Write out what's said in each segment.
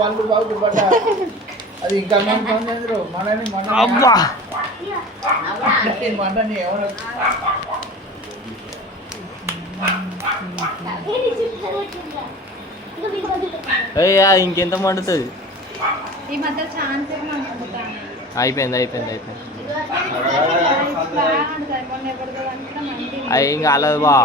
పండ్లు బాగు పడ్డ అది ఇంకా మనని మనని ఎవరు అయ్యా ఇంకెంత మండుతుంది ఈ మధ్య ఛాన్స్ అయిపోయింది అవి ఇంకా అలదు బా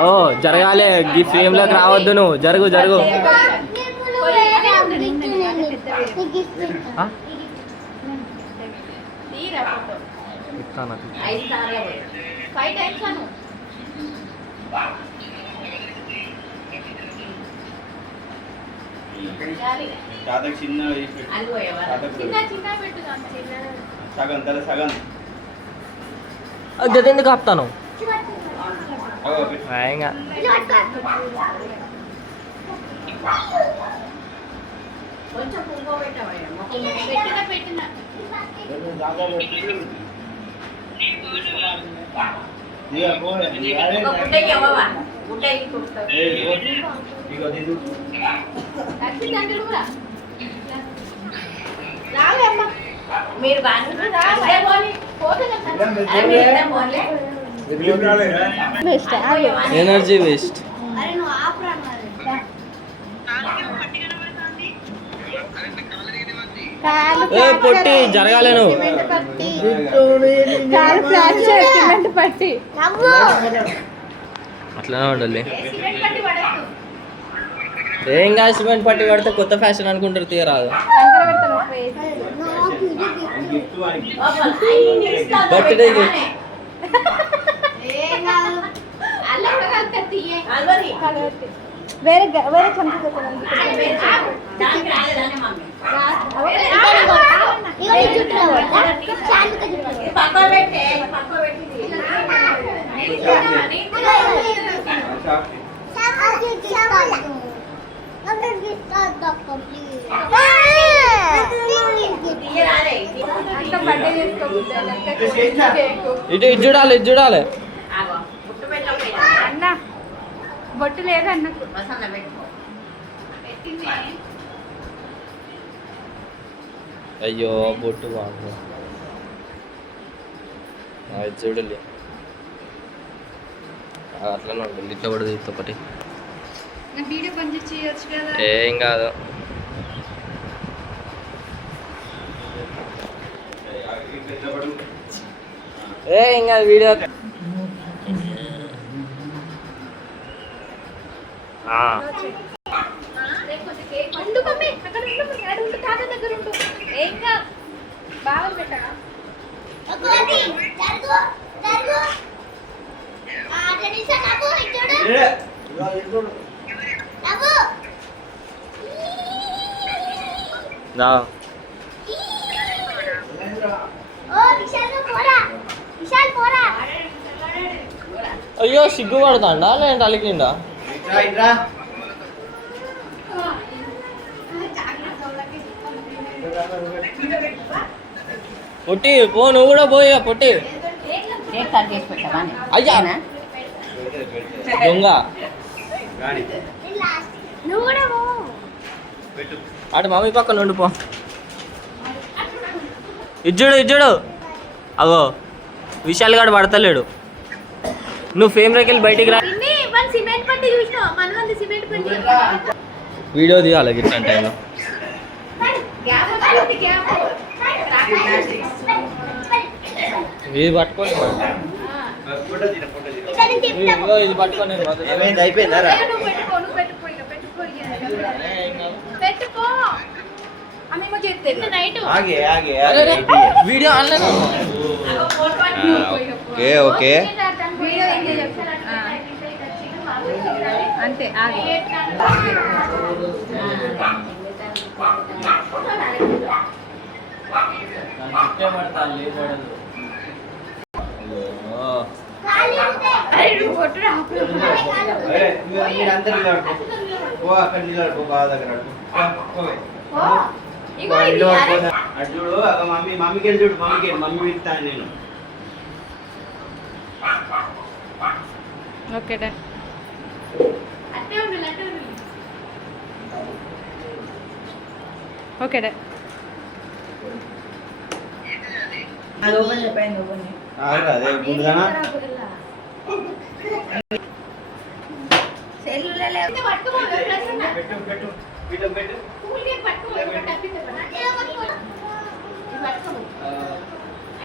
ఓ జరగాలి ఈ ఫ్రేమ్ లోకి రావద్దు నువ్వు జరుగు ఎందుకు ఆపుతాను మీరు ఎనర్జీ వేస్ట్ పొట్టి జరగాలి నువ్వు అట్లానే ఉండాలి ఏం కాదు సిమెంట్ పట్టి పడితే కొత్త ఫ్యాషన్ అనుకుంటారు తీయరాదు బర్త్డే వేరే ఇటు చూడాలి అన్న బొట్టు లేదు అన్న అయ్యో బొట్టు బాగు చూడలే అట్లనే ఉంటుంది ఇట్లా కూడా తీస్తా ఒకటి ఏం కాదు ఏం కాదు వీడియో బాగా పెట్టా అయ్యో సిగ్గు పడతాండా లేదంటే అలికిండా పొట్టి పో నువ్వు కూడా పోయా పొట్టి అయ్యా దొంగ అటు మమ్మీ పక్కన ఉండిపో ఇజ్జుడు అగో విశాల్ గాడు పడతలేడు నువ్వు ఫేమ్ రేకెళ్ళి బయటికి రా వీడియో తీయాలి గిట్ల టైంలో ఇది పట్టుకోండి ఇది పట్టుకొని అయిపోయిందా ఆమెమో చేస్తే నైట్ ఆగే ఆగే అరే, అరే, ఆగే video online okay okay video ఏం చేయొచ్చు అంతే ఆగి మీరందరూ నిలబడుకో ఓ అక్కడ నిలబడుకో బాగా దగ్గర అటు చూడు అగ మమ్మీకి వెళ్ళి చూడు మమ్మీ పిలుస్తాను నేను ఓకే డన్ ఓకే డన్ అది ఓపెన్ చెప్పండి ఓపెన్ ఆగరా అదే ముందుగానా సెల్లులో పెట్టు పెట్టు పెట్టు పెట్టు పట్టుకో